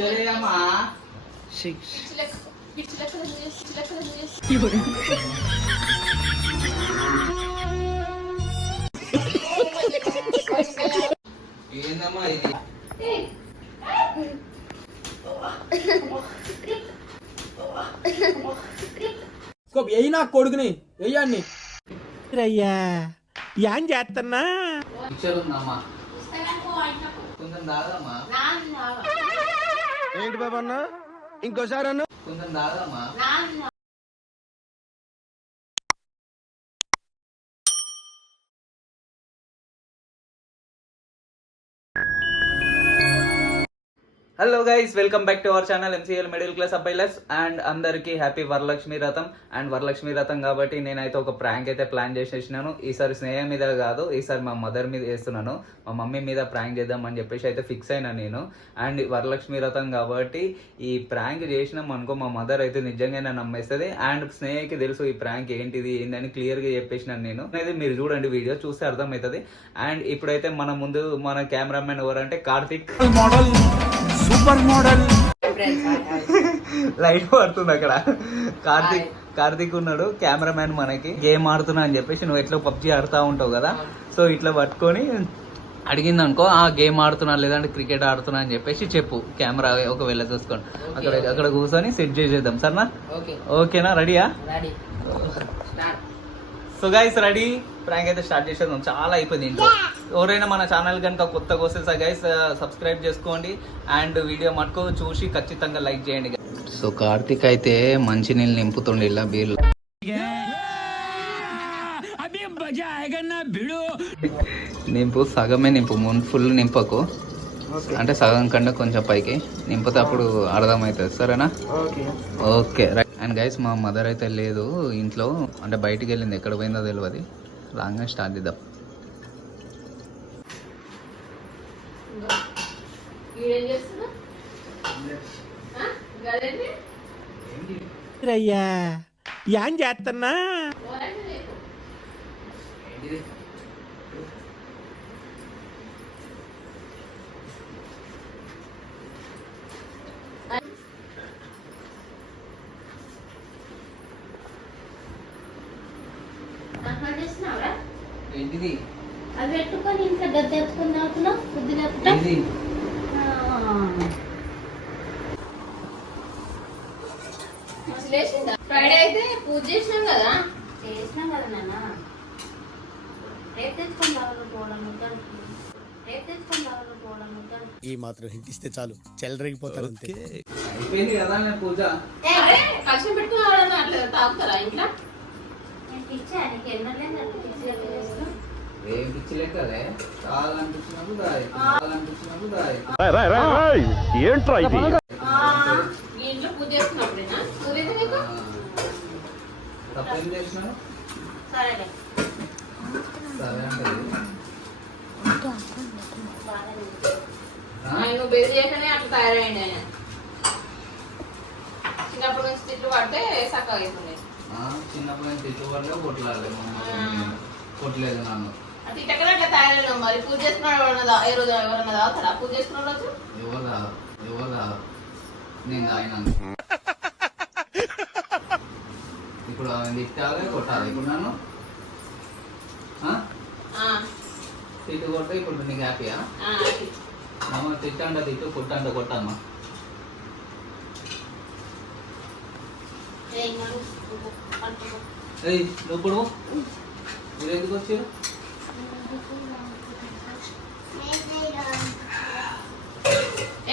మిక్చరేయమ్మా 6 ఏందమ్మా ఇది అయినా కొడుకుని వెయ్యాన్ని అయ్యా ఏం చేస్తున్నా మిక్చర్ ఉందమ్మా కొంచెం దాగమ్మా ఏంటి బాబా అన్న ఇంకోసారి అన్న కొంచెం దాగమ్మా hello guys welcome back to our channel MCL middle class అబ్బాయిలస్ అండ్ అందరికీ హ్యాపీ వరలక్ష్మి రథం అండ్ వరలక్ష్మి రథం కాబట్టి నేనైతే ఒక ప్రాంక్ అయితే ప్లాన్ చేసేసినాను. ఈసారి స్నేహం మీద కాదు, ఈసారి మా మదర్ మీద వేస్తున్నాను. మా మమ్మీ మీద ప్రాంక్ చేద్దామని చెప్పేసి అయితే ఫిక్స్ అయినా నేను. అండ్ వరలక్ష్మి రథం కాబట్టి ఈ ప్రాంక్ చేసినాం అనుకో మా మదర్ అయితే నిజంగానే నమ్మేస్తుంది. అండ్ స్నేహకి తెలుసు ఈ ప్రాంక్ ఏంటిది ఏందని క్లియర్గా చెప్పేసినాను నేను. అయితే మీరు చూడండి, వీడియో చూస్తే అర్థమవుతుంది. అండ్ ఇప్పుడైతే మన ముందు మన కెమెరామెన్ ఎవరంటే Karthik model super model light పడుతుంది అక్కడ. కార్తిక్ ఉన్నాడు కెమెరామ్యాన్. మనకి గేమ్ ఆడుతున్నా అని చెప్పేసి నువ్వు ఎట్లా పబ్జీ ఆడుతూ ఉంటావు కదా, సో ఇట్లా పట్టుకొని అడిగింది అనుకో ఆ గేమ్ ఆడుతున్నా లేదంటే క్రికెట్ ఆడుతున్నా అని చెప్పేసి చెప్పు. కెమెరా ఒకవేళ చూసుకోండి అక్కడ కూర్చొని సెట్ చేసేద్దాం. సరేనా? ఓకేనా? రెడీయా? సో గైస్ రెడీ, ప్రాంక్ అయితే స్టార్ట్ చేసేద్దాం. చాలా అయిపోయింది ఇంట్లో. ఎవరైనా మన ఛానల్ కనుక కొత్తగా వస్తే గైస్ సబ్స్క్రైబ్ చేసుకోండి అండ్ వీడియో మటుకు చూసి ఖచ్చితంగా లైక్ చేయండి. సో కార్తిక్ అయితే మంచి నీళ్ళు నింపుతుండే ఇలా బీర్లు. నింపు సగమే నింపు, ఫుల్ నింపకు. అంటే సగం కంటే కొంచెం పైకి నింపితే అప్పుడు అర్థమవుతుంది. సరేనా? Okay right. అండ్ గైస్ మా మదర్ అయితే లేదు ఇంట్లో, అంటే బయటికి వెళ్ళింది, ఎక్కడ పోయిందో తెలియదు. రాంగ్ స్టార్ట్ చేద్దాం. అయ్యా ఏం చేస్తున్నా ఏంటిది? అది పెట్టుకొని ఇంకా గద్దె ఎత్తుకుని అవుతున్నావు బుద్ధి లేకుండా. ఫ్రైడే అయితే పూజ చేసినాం కదా నాన్న. రేపు తెచ్చుకొని రావాలి పోవడం ఈ మాత్రం హింటిస్తే చాలు చెల్లరగిపోతారు అంతే. అయిపోయింది కదా పూజ. కలుషం పెట్టుకుని అట్లా తాగుతారా ఇంట్లో? నేను పిచ్చా నీకు ఎన్నలేదు పిచ్చి ఏం పిచ్చి లెక్కలే. కావాలనిపించినప్పుడు దాయి, కావాలనిపించినప్పుడు దాయి. ఏంట్రా ఇది? ఇంట్లో పూజ చేసుకున్నప్పుడేనా కుదిరింది నీకు? తప్పేం చేసినావు? సరేలే సరే అంటే నువ్వు బెదిరి చేసినే అట్లా తయారైంది ఆయన. చిన్నప్పటి నుంచి తిట్లు పడితే చక్కగా అవుతుంది. చిన్నప్పటి నుంచి తిట్టుబడిలో కొట్లాడలేదు, కొట్టలేదు నన్ను. తిట్టకనే అట్లా తయారైనావు. మరి పూజ చేసుకున్నాడు ఏ రోజు ఎవరన్నా తాగుతారా? పూజ చేసుకున్న రోజు ఎవరు రాదు నేను తాగినాను. ఇప్పుడు తిట్టాలి కొట్టాలి. ఇప్పుడు నన్ను తిట్టు కొట్ట. ఇప్పుడు నీకు హ్యాపీయా? అమ్మ తిట్టంట తిట్టు, కొట్టంట కొట్టమ్మా. ఏయ్ నువ్వు ఇప్పుడు మీరు ఎందుకు వచ్చారు?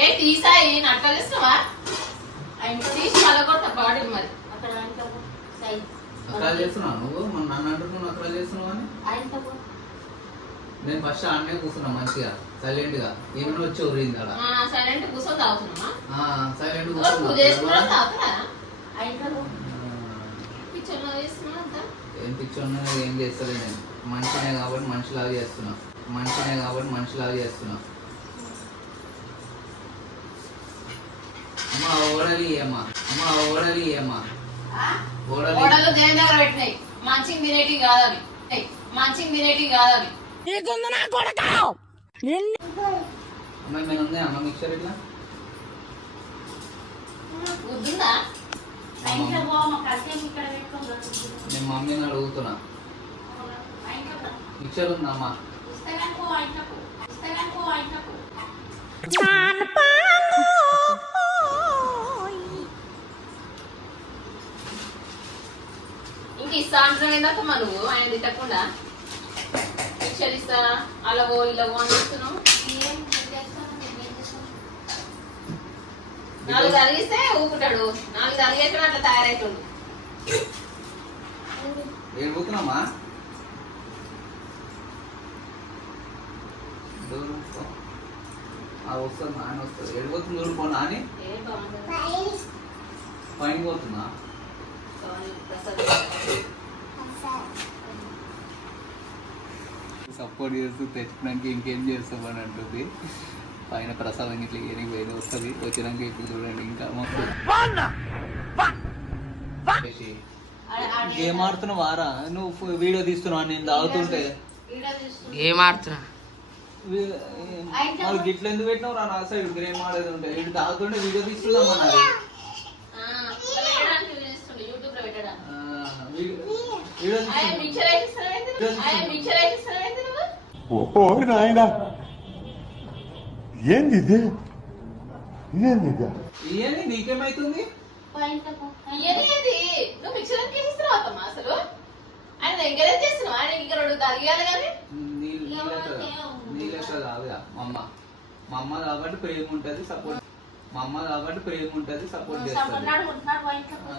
ఏ తీసాయి నక్కలిస్తావా? తీసి మళ్ళీ కొడతా బాడీ. మరి అక్కడ చేస్తున్నావు నువ్వు, నన్ను అంటున్నావు అక్కడ చేస్తున్నావు అని. నేను ఫస్ట్ ఆడనే కూర్చున్నా మంచిగా సైలెంట్ గా. ఏమైనా వచ్చి ఊరింది అలా సైలెంట్ కూర్చొని తాగుతున్నామా? సైలెంట్ ఏం పిచ్చోన్నా ఏం చేస్తలే. నేను మనిషినే కాబట్టి మనిషిలాగా చేస్తున్నా. అమ్మా ఓడలి అమ్మా ఓడలు దేని దగ్గర పెట్టినాయి. మంచిగా తినేటివి కాదు అవి. అమ్మాయి మేము ఉంది అమ్మ మిక్చర్ ఇట్లా బుద్ధుందా? మా ఇంట్లో పో, మా కసేపు ఇక్కడ పెట్టుకోగా నేను మమ్మీని అడుగుతున్నా. మా ఇంట్లో పో. మిక్చర్ ఉందమ్మా. ఇస్తాగాని పో, మా ఇంట్లో పో. ఇస్తాగాని పో, మా ఇంట్లో పో. ఇంక ఇస్తా అంటున్నావు ఏందమ్మా నువ్వు ఆయన తిట్టకుండా? మిక్చర్ ఇస్తా అలాగో ఇలాగో అని చెప్తున్నావు. ఏం చేస్తాను, నేను ఏం చేస్తాను? 4 తరిగిస్తే ఊపుతాడు, 4 తరిగేక్కడ అట్లా తయారవుతాడు. ఏడుగుతున్నామా? వస్తుంది నాన్న వస్తుంది. ఏడిపోతుంది చూడు పో నాని. ఏ బాగుంటుంది. పైన పోతున్నా. సపోర్ట్ చేస్తూ తెచ్చుకున్నాక ఇంకేం చేస్తామని అంటుంది. పైన ప్రసాదం ఇట్లా ఏనికి వేరే వస్తుంది. వచ్చినాక ఇప్పుడు చూడండి ఇంకా గేమ్ ఆడుతున్నావు వారా? నువ్వు వీడియో తీస్తున్నావు నేను తాగుతుంటే. గేమ్ ఆడుతున్నా. వాళ్ళు గిట్ల ఎందుకు పెట్టినావు రా? నా సైడ్ గేమ్ ఆడేది ఉంటే వీడు తాగుతుంటే వీడియో తీస్తున్నాం అన్నది. యూట్యూబ్ లో పెట్టడానికి వీడియో ఆయన మిక్చర్ వేసిస్తావేంటి నువ్వు? ఓ నాయనా ఏంది ఇది ఇదేంది ఇది ఇవన్నీ నీకేమైతుంది? మా ఇంట్లో పో. ఇయ్యనేది నువ్వు మిక్చర్ అని ఇస్తున్నావమ్మా అసలు? ఆయన ఎంకరేజ్ చేస్తున్నావు. ఆయన ఇంకా 2 తరిగేయాలి కానీ నీ లెక్క కాదుగా మా అమ్మ. మా అమ్మ కాబట్టి ప్రేమ ఉంటుంది, సపోర్ట్. మా అమ్మ కాబట్టి ప్రేమ ఉంటుంది, సపోర్ట్ చేస్తుంది. సపన్నాడు ఉంటున్నాడు, మా ఇంట్లో పో.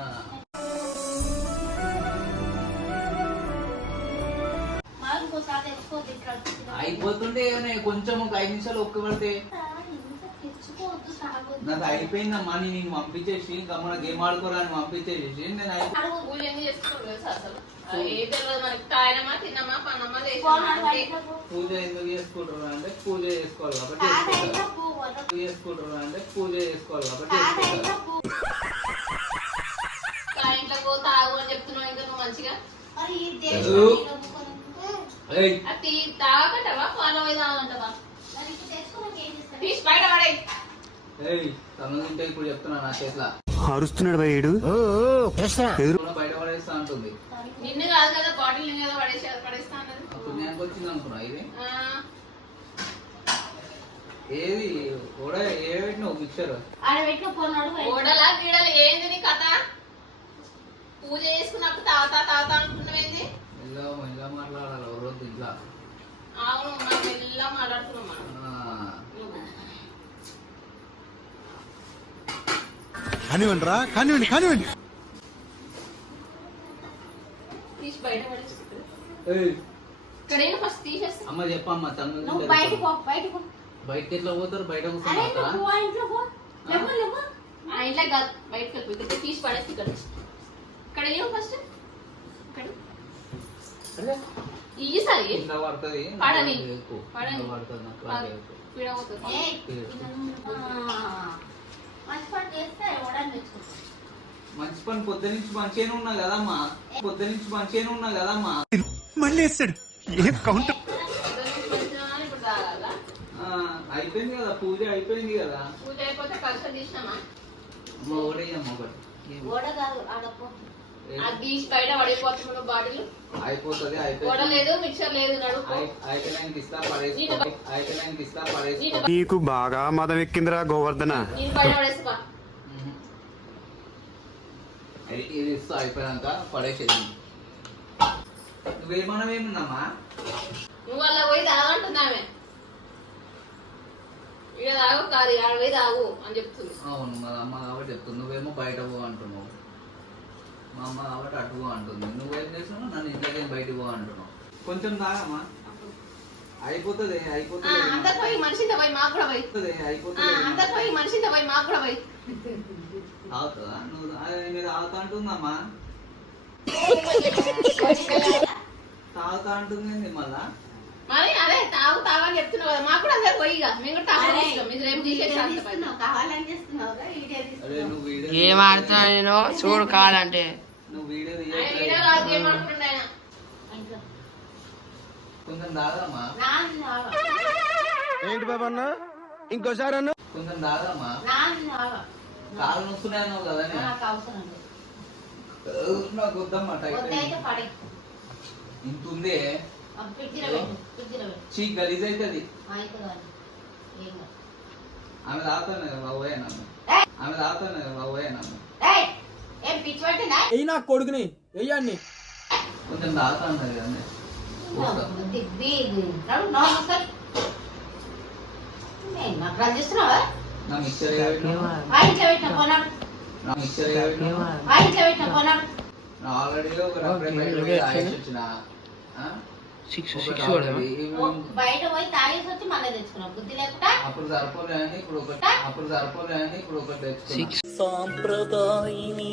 మా ఇంకోసారి తెచ్చుకోవద్దు ఇక్కడ. అయిపోతుంటే ఏమైనా కొంచెం ఒక 5 నిమిషాలు ఒక్క పడితే ఇంత తెచ్చుకోవద్దు, సాగొద్దు. నాకు అయిపోయిందమ్మా. నేను పంపించేసి గమ్మున గేమ్ ఆడుకోవాలని పంపించేసి నేను పూజ ఎన్ని చేసుకోరు తెలుసా అసలు? ఏ తెలియదు మనకి. తాగినమా, తిన్నామా, పన్నమా, పో, మా చేసినామా అంతే. ఇంట్లో పో. పూజ ఎందుకు చేసుకుంటారు అంటే పూజ చేసుకోవాలి కాబట్టి ఆ టైంలో చేసుకుంటారు. పో, వదలు. పూజ చేసుకుంటారు అంటే పూజ చేసుకోవాలి కాబట్టి ఆ టైంలో చేసుకుంటారు. పో. ఆ ఇంట్లో పో తాగు అని చెప్తున్నావు ఇంకా నువ్వు మంచిగా. మరి ఈ హలో. దేశం నమ్ముకొని ఏయ్, అది తాగమంటావా, ఫాలో అయి తాగమంటావా? మరి ఇప్పుడు తెచ్చుకోవడానికి ఏం చేస్తాను? తీసి బయట పడే. ఏయ్, తను తింటే ఇప్పుడు చెప్తున్నా నా చేతిలో అరుస్తున్నాడు భయ్యుడు బయట పడేస్తా అంటుంది. నిన్ను కాదు కదా, బాటిల్ నిన్ను కదా పడేస్తా అన్నది. అప్పుడు నేను వచ్చింది అనుకున్నా. ఇది ఆ, ఏది కూడా ఏ పెట్టినావు మిక్చర్? ఆడ పెట్టిన పోన్నాడు, మా ఇంట్లో. ఓడలా గీడలు ఏంది నీ కథ? పూజ చేసుకున్నప్పుడు తాత అనుకున్నావేంది? ఇలా ఇలా మాట్లాడాలి ఎవరొద్దు ఇట్లా. అవును, మనం ఇలా మాట్లాడుతున్నాం మనం. కానివ్వండి రా, కానివ్వండి కానివ్వండి. తీసి బయట పడేసుకుంటుంది. ఏయ్, ఇక్కడ ఫస్ట్ తీసేస్తా. అమ్మ చెప్పమ్మా తను నువ్వు బయటికి పో, బయటికి పో. బయటకి ఎట్లా పోతారు? బయట అరే కూర్చుంటారా? నువ్వు ఆ ఇంట్లో పో. లేవు, లేవు. ఆ ఇంట్లో కాదు, బయటకు వెళ్ళిపో. ఇక్కడ తీసి పడేసి ఇక్కడ వెళ్ళి ఫస్ట్. ఇక్కడ ఇయ్యి సరే కింద పడుతుంది. పడని. ఎక్కువ. పడని. కింద పడుతుంది నాకు అలాగే ఎక్కువ. పీడవుతుంది. ఏయ్, మంచి పని చేస్తే ఎవడని తెచ్చుకుంటా. మంచి పని పొద్దునుంచి మంచిగానే ఉన్నా కదమ్మా. పొద్దునుంచి మంచిగానే ఉన్నా కదమ్మా. మళ్ళీ వేస్తాడు ఏం కౌంటర్. ఇప్పుడు తాగాలా? అయిపోయింది కదా, పూజ అయిపోయింది కదా. పూజ అయిపోతే కలిసి తీసినామా? అమ్మ ఓడేయమ్మ ఒకటి. ఓడ కాదు, ఆడపో. అది తీసి బయట పడిపోతున్నాడు బాటిల్. అయిపోతుంది వడ అయిపోతుంది. లేదు, మిక్చర్ లేదు, నడుపు. అయిపోయినానికి ఇస్తా పడేసుకో. అయిపోయినానికి ఇస్తా పడేసుకో. నీకు బాగా మదం ఎక్కిందిరా గోవర్ధన. నేను బయట పడేసుకో. ఇది ఇస్తా అయిపోయాక పడేసేది. నువ్వేమన్నామేమున్నామా? నువ్వు అలా పోయి తాగంటున్నామే. ఇక తాగు కాదు, ఆడ పోయి తాగు అని చెప్తుంది. అవును, మా అమ్మ కాబట్టి చెప్తుంది. నువ్వేమో బయట పో అంటున్నావు. మా అమ్మ కాబట్టి అటు పో అంటుంది. నువ్వేం చేస్తున్నావు? నన్ను ఇంట్లోకి బయటకు పో అంటున్నావు. కొంచెం తాగమ్మా. అయిపోతుంది అయిపోతుంది అందరు పోయి మనిషితో పోయి మాకు కూడా పోయి. అయిపోతుంది. అందరు పోయి మనిషితో పోయి మాకు కూడా పోయి. అవుతుందా? నువ్వు మీరు తాగుతా అంటుందమ్మా. తాగుతా అంటుంది మళ్ళా. మరి అదే తాగు తాగని చెప్తున్నావు కదా, మాకు కూడా అందరు పోయి. ఇక మేము కూడా తాగేస్తాం. ఇది రేపు తీసేసి అంత పని. కావాలని చేస్తున్నావుగా, వీడియో అరే తీస్తున్నావు. నువ్వు వీడియో గేమ్ ఆడుతున్నా నేను, చూడు కావాలంటే. నువ్వు వీడియో ఆయన వీడియో కాదు, గేమ్ ఆడుకుంటుండే ఆయన. మా ఇంట్లో. కొంచెం తాగమ్మా. నాన్న రావా. ఏంటి బాబా అన్న ఇంకోసారి అన్న. కొంచెం తాగమ్మా. నాన్న రావా. కాళ్ళు నొస్తున్నాయి అన్నావు కదా నాకు అవసరం లేదు. నాకు వద్దమ్మా వద్ద అయితే పడే ఇంత ఉంది ఫ్రిడ్జ్లో పెట్టు, ఫ్రిడ్జ్లో పెట్టు. చీ గలీజ్ అవుతుంది అయితే కాదు ఏం కాదు. ఆమె తాగుతాను కదా బాబోయే నన్ను ఆమె తాగుతాను కదా బాబోయే నన్ను ఏయ్, ఏం పిచ్చి పట్టిందా? నా కొడుకుని వెయ్యండి కొంచెం తాగుతాను కదా నాకు రన్ చేస్తున్నావా? నా మిక్చర్ ఆ ఇంట్లో పెట్టిన పోనాడు, నా మిక్చర్ ఆ ఇంట్లో పెట్టిన పోనాడు. ఆల్రెడీ ఒక రబ్బర్ బయట పోయి తాగేసి వచ్చిన సిక్స్ ఒకటి సిక్స్ already. బయట పోయి తాగేసి వచ్చి మళ్ళీ తెచ్చుకున్నావు బుద్ధి లేకుండా. అప్పుడు సరిపోలేని ఇప్పుడు ఒకటి తెచ్చుకున్నా సిక్స్ సాంప్రదాయిని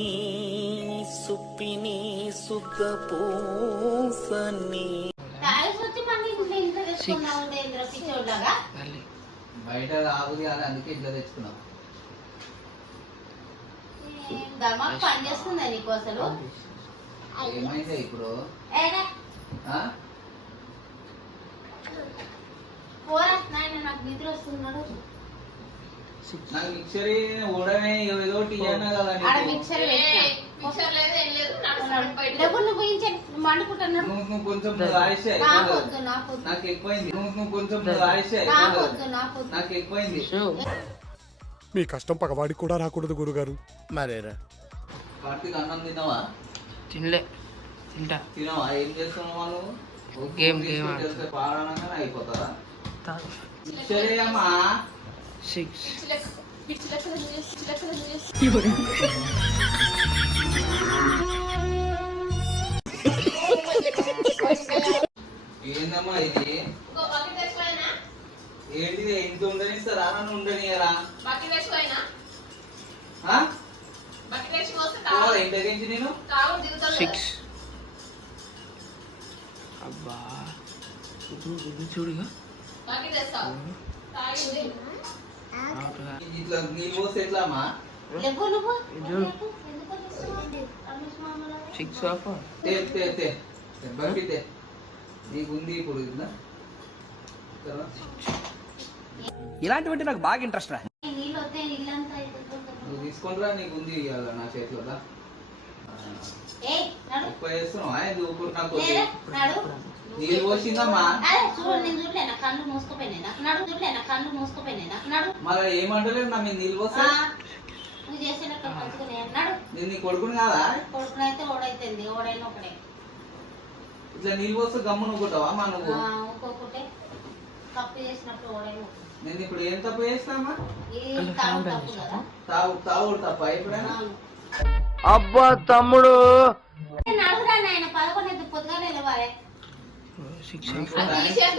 సుప్పిని సుఖ పూసని తాగేసి వచ్చి మళ్ళీ ఇంట్లో తెచ్చుకున్నావు పిచ్చోడ్లాగా. బయట రాబుది అని అందుకే ఇంట్లో తెచ్చుకున్నా దమాకు పని చేస్తుందా నీకు అసలు? ఏమైంది ఇప్పుడు ఏడా, ఆ? పోరా నాయన, నాకు నిద్ర వస్తున్నాడు. నాకు మిక్చర్ ఊడమే ఏదో టీ అయినా కదా ఆడ నీకు. మిక్సర్ పిక్చర్ లేదు ఏం లేదు నాకు బయట లేవు, నువ్వు పోయించే మండుకుంటున్నాడు. నువ్వు కొంచెం ఆయుష్ నాకు వద్దు, నాకు వద్దు, నాకు ఎక్కువైంది నువ్వు కొంచెం ఆయుష్ నాకు వద్దు, నాకు వద్దు. నాకు ఎక్కువైంది మీ కష్టం పగవాడికి కూడా రాకూడదు గురుగారు. మరేరా కార్తీక్ అన్నం తిన్నావా తినలే తింటా తినవా ఏం చేస్తున్నావు వాళ్ళు గేమ్ పాడనగానే అయిపోతారా మిక్చర్ అమ్మా సిక్స్ పిచ్చి లెక్కలు చేసి ఏందమ్మా ఇది ఇంకో బకెట్ తెచ్చుకోయినా ఏంటిది ఇంత ఉండనిస్తారా నన్ను ఉండనియరా బకెట్ తెచ్చుకోయినా ఆ? బకెట్ తెచ్చుకోస్తే పోవాలా ఇంటి దగ్గరించి నేను కావు దిగుతాడు సిక్స్ అబ్బా ఇప్పుడు చూడుగా బకెట్ తెస్తావు తాగింది ఇట్లా నీళ్ళు పోస్తే ఎట్లా అమ్మా లేవు నువ్వు ఇదో. ఎందుకు వస్తున్నావు? రమేష్ మామలా. సిక్స్ ఆఫ్ తే బకెట్ నీకుంది ఇప్పుడు ఇట్లా ఇలాంటివంటే నాకు బాగా ఇంట్రెస్ట్ రా. ఈ నీళ్ళు వస్తే ఇల్లంతా అయిపోతుంది. నువ్వు తీసుకుంటారా నీకుంది ఇవాళ నా చేతిలో ఏయ్, నడు. ఎక్కువ చేస్తున్నావా దూకుడు నాకు లేరా, నడు. నీళ్ళు పోసిందమ్మా అరే, చూడు, నేను చూడలే, నా కళ్ళు మూసుకుపోయినాయి. నాకు నడు, చూడలే, నా కళ్ళు మూసుకుపోయినాయి. నాకు నడు. మళ్ళీ ఏమంటలేదు నా మీద నీళ్ళు పోస్తా ఆ, నువ్వు చేసే లెక్క మంచుకునే నడు. నేను నీ కొడుకుని కాదా కొడుకునైతే ఓడైతుంది, ఓడైనా ఒకడే. ఇట్లా నీళ్ళు పోస్తే గమ్మున ఊకుంటావా మా నువ్వు ఇంకొకటే తప్పు చేసినప్పుడు ఓడైనా ఒకటే. నేను ఇప్పుడు ఏం తప్పు చేస్తామా ఈ తాగు తప్పు కదా. తాగుడు తప్ప ఎప్పుడైనా అవును. అబ్బా తమ్ముడు నేను అడుగురా నాయన, 11 పొద్దుగానే లేవాలి. సిక్స్ తీసేస్తే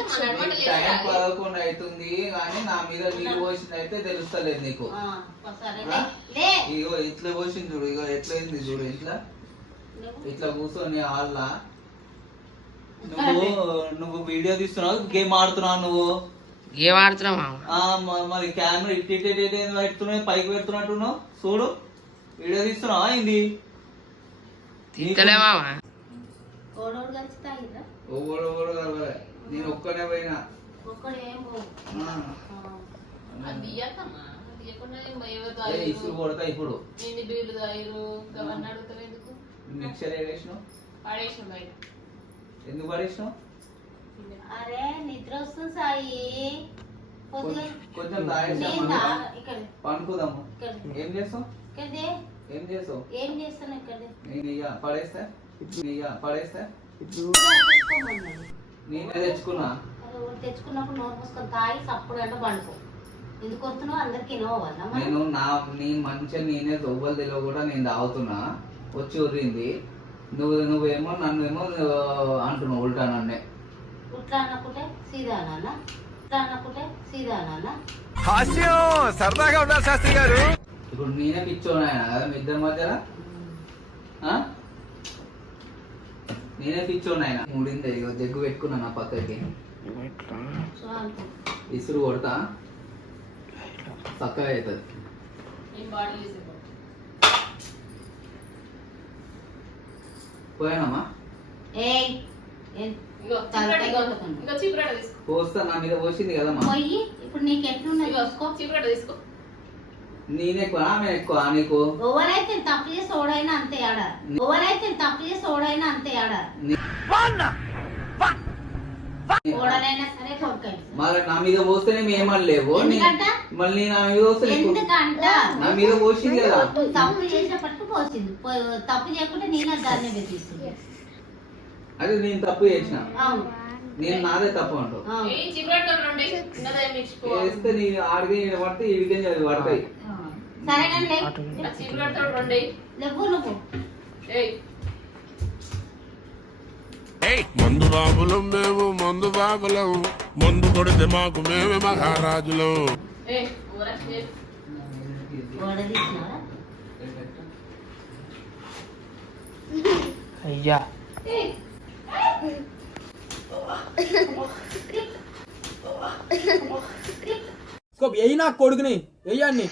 మన అడవంట టైం లేదు 11 అవుతుంది కానీ నా మీద నీళ్ళు పోసింది అయితే తెలుస్తలేదు నీకు సరే లే, లే. ఇగో ఇట్లా పోసింది చూడు ఇగో ఎట్లా అయింది చూడు నువ్వు ఇట్లా కూర్చొని వాళ్ళ నువ్వు వీడియో తీస్తున్నావు గేమ్ ఆడుతున్నావు నువ్వు గేమ్ ఆడుతున్నావు మామ మరి కెమెరా ఇట్టి పెడుతున్నావు పైకి పెడుతున్నట్టున్నావు చూడు వీడియో తీస్తున్నావా ఏంది తింటలే మామ ఓడోడు కలిసి తాగిరా. ఓడు కలవలే నేను ఒక్కనే పోయినా ఒక్కడు ఏం పోవు. అది తీయకమ్మా తీయకుండా ఇసురు కొడతా ఇప్పుడు ఎన్ని బీర్లు తాగిరు అవన్నీ అడుగుతావు ఎందుకు మిక్చర్ వేసినావు పడేసిన బయట ఎందుకు పడేసినావు అరే నిద్ర వస్తుంది సాయి. పొద్దుగా కొంచెం నేను తాగేసాము ఇక్కడ పనుకుందాము ఇక్కడ ఏం చేస్తావు ఇక్కడే ఏం చేస్తావు ఏం చేస్తాను ఇక్కడే నేను ఇక పడేస్తా తెచ్చుకోమన్నాడు. నేనే తెచ్చుకున్నా అరే, ఒకటి తెచ్చుకున్నప్పుడు నోరు మూసుకొని తాగి సప్పుడు అంటే పండుకో. ఎందుకు వస్తున్నావు? అందరికి ఇనోవాలా మరి? నేను నేను మంచిగా నేనే దొవ్వలు తెలియ కూడా నేను తాగుతున్నా వచ్చి ఉర్రింది నువ్వేమో నన్నేమో అంటున్నావు ఉల్టా నన్నే ఉట్లా అనకుంటే సీదా నాన్న, ఉట్లా అనకుంటే సీదా నాన్న. హాస్యం సరదాగా ఉండాలి శాస్త్రి గారు. ఇప్పుడు నేనే పిచ్చోనాయన కదా మీ ఇద్దరి మధ్యలో ఆ? నేనే పిచ్చోనాయన మూడింది ఇగో జగ్గు పెట్టుకున్నా నా పక్కకి సో అనుకో. ఇసురు కొడతా పక్కగా అవుతుంది నేను బాటిల్ తీసి పోయానమ్మా ఏయ్, ఏం ఇగో తలకాయ ఇగో కొట్టుకుంటా. ఇగో చీపురాట తీసుకో పోస్తా నా మీద పోసింది కదమ్మా పోయి ఇప్పుడు నీకు ఎట్లున్నది ఇగో చూసుకో. చీపురాట తీసుకో నేనెక్కువ ఆమె ఎక్కువ నీకు ఎవరైతే తప్పు చేసి ఓడైనా అంతే ఆడ. ఎవరైతే తప్పు చేసి ఓడైనా అంతే ఆడ. ఓడనైనా సరే కొడుకైనా సరే. మరి నా మీద పోస్తే నేను ఏమనలేవు ఎందుకంట? మళ్ళీ నా మీద పోస్తే నీకు- ఎందుకంట నా మీద పోసింది కదా. తప్పు చేసినప్పటికీ పోసింది. తప్పు చేయకుండా నేను దాన్ని బెదిరిస్తుంది. అది నేను తప్పు చేసిన, అవును నేను నాదే తప్పు అంటావు. అవును. ఈ చివరితో రెండు ఉన్నదే మిర్చిపో. చేస్తే నీ ఆడికి పడితే ఈడికి పడతాయి. సరేనండి ఆ చివరితో రెండు లేవు నువ్వు. ఏయ్ మందు బాబులం మేము, మందు బాబులం, మందు కొడితే మాకు మేమే మహారాజులం. ఏయ్ ఊరస్ ఏ ఓడ తీసినావా? అయ్యా ఎయ్యి నా కొడుకుని వెయ్యాన్ని.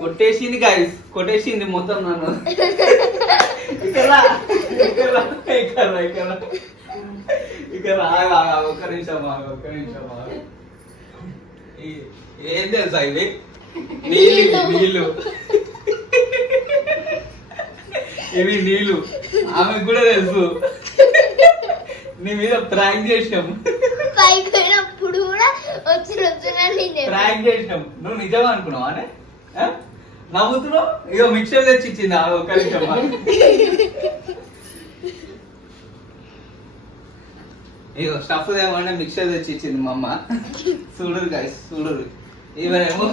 కొట్టేసింది గాయస్, కొట్టేసింది మొత్తం నన్ను. ఇక్కడ ఒక్క నిమిషం ఆగు, ఒక్క నిమిషం ఆగు. ఏం తెలుసా ఇవి? నీళ్ళు, నీళ్ళు, ఇవి నీళ్ళు. ఆమెకు కూడా తెలుసు నీ మీద ప్రాంక్ చేసినాం, పైకి పోయినప్పుడు కూడా వచ్చి ప్రాంక్ చేసినాం. నువ్వు నిజం అనుకున్నావా? నవ్వుతున్నావు. ఇగో మిక్సర్ తెచ్చి ఇచ్చింది. ఒక్క నిమిషం ఆగు. ఇగో స్టఫ్ ఏమన్నా మిక్సర్ తెచ్చి ఇచ్చింది మా అమ్మ. చూడరు గాయస్, చూడరు. ఇవనేమో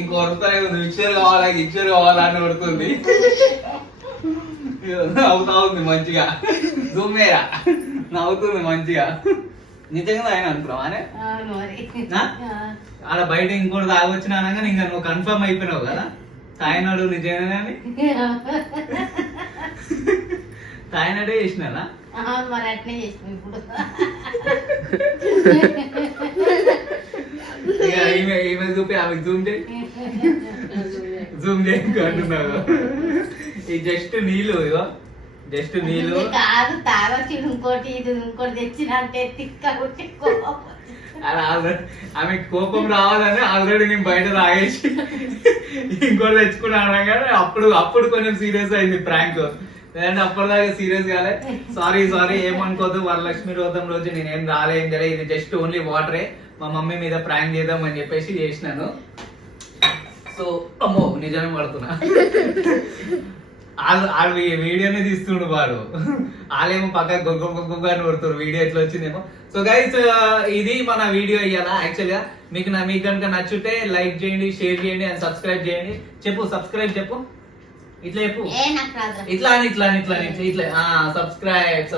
ఇంకో వరుతాయి, మిక్సర్ కావాలా గిక్సర్ కావాలా అని కొడుతుంది. నవ్వుతా ఉంది మంచిగా, జూమేరా నవ్వుతుంది మంచిగా. నిజంగా ఆయన అనుకున్నావా? అవును మరి. అలా బయట ఇంకోటి తాగొచ్చిన అనగా ఇంకా నువ్వు కన్ఫర్మ్ అయిపోయినావు కదా తాయినాడు నిజంగానే అని. తాయినాడే చేసినా మరి అట్నే చేసినావు ఇప్పుడు. ఇక ఈమె చూపి ఆమెకు జూమ్ చేయి, జూమ్ చేయి అంటున్నావు. ఈ జస్ట్ నీళ్ళు, ఇగో జస్ట్ నీళ్ళు. కాదు తాగొచ్చి ఇంకోటి ఇది ఇంకోటి తెచ్చిన అంటే తిక్క కొట్టి అలా ఆమె కోపం రావాలని ఆల్రెడీ నేను బయట తాగేసి ఇంకోటి తెచ్చుకున్నాను కానీ అప్పుడు కొంచెం సీరియస్ అయింది ప్రాంక్. లేదంటే అప్పటిదాకా సీరియస్ కాలే. Sorry sorry, ఏమనుకోద్దు. వరలక్ష్మి వ్రతం రోజు నేనేం రాలేం కదా, ఇది జస్ట్ ఓన్లీ వాటరే. మా మమ్మీ మీద ప్రాంక్ చేద్దాం అని చెప్పేసి చేసినాను. సో అమ్మో నిజమే పడుతున్నా. వాళ్ళు వీడియోనే తీస్తుండు వాడు, వాళ్ళేమో పక్క గొగ్గ అని కొడుతారు. వీడియో ఎట్లా వచ్చిందేమో. సో గైస్ ఇది మన వీడియో ఇయ్యాల. యాక్చువల్ గా మీకు కనుక నచ్చుతే లైక్ చేయండి, షేర్ చేయండి అండ్ సబ్స్క్రైబ్ చేయండి. చెప్పు సబ్స్క్రైబ్ చెప్పు, ఇట్లా చెప్పు. నాకు రాదు. ఇట్లా అని సబ్స్క్రైబ్